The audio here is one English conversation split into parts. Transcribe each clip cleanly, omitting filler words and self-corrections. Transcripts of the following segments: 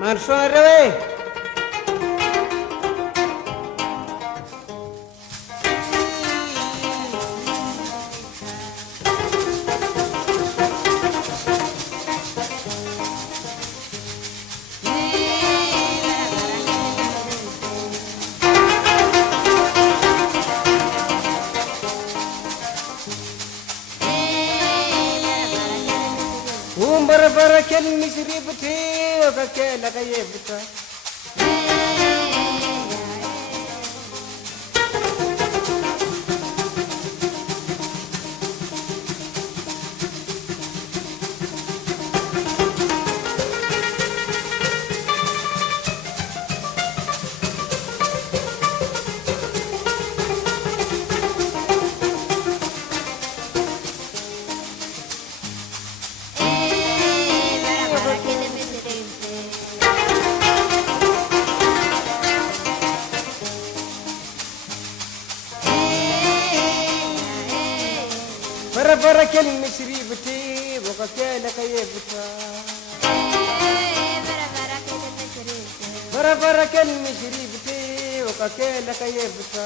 Marshore. Bara kel misri bte oka ke lagaye bta bara kel misri bte oka ke lagaye bta bara kel misri bte oka ke lagaye bta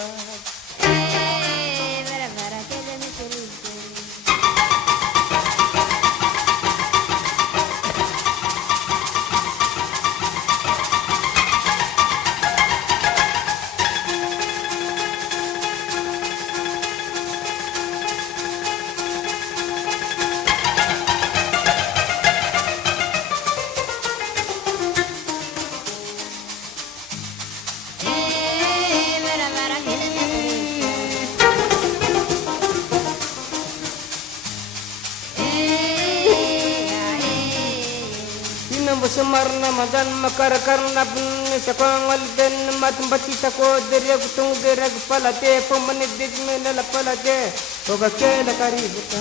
Semarna madan makar karna sakongol den matmbati sako derya gutung derya palate pemene dijmena la palate toga kela kaributa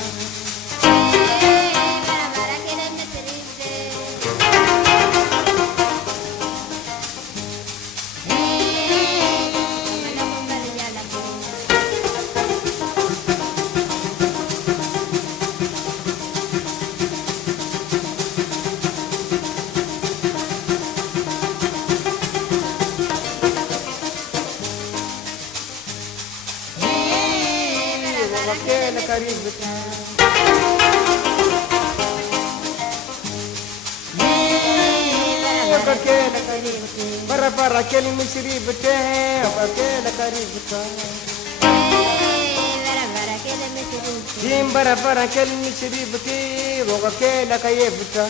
kela kaributa oka kela kaributa bara bara kel misri bte oka kela kaributa bara bara kel misri bte oka kela kaributa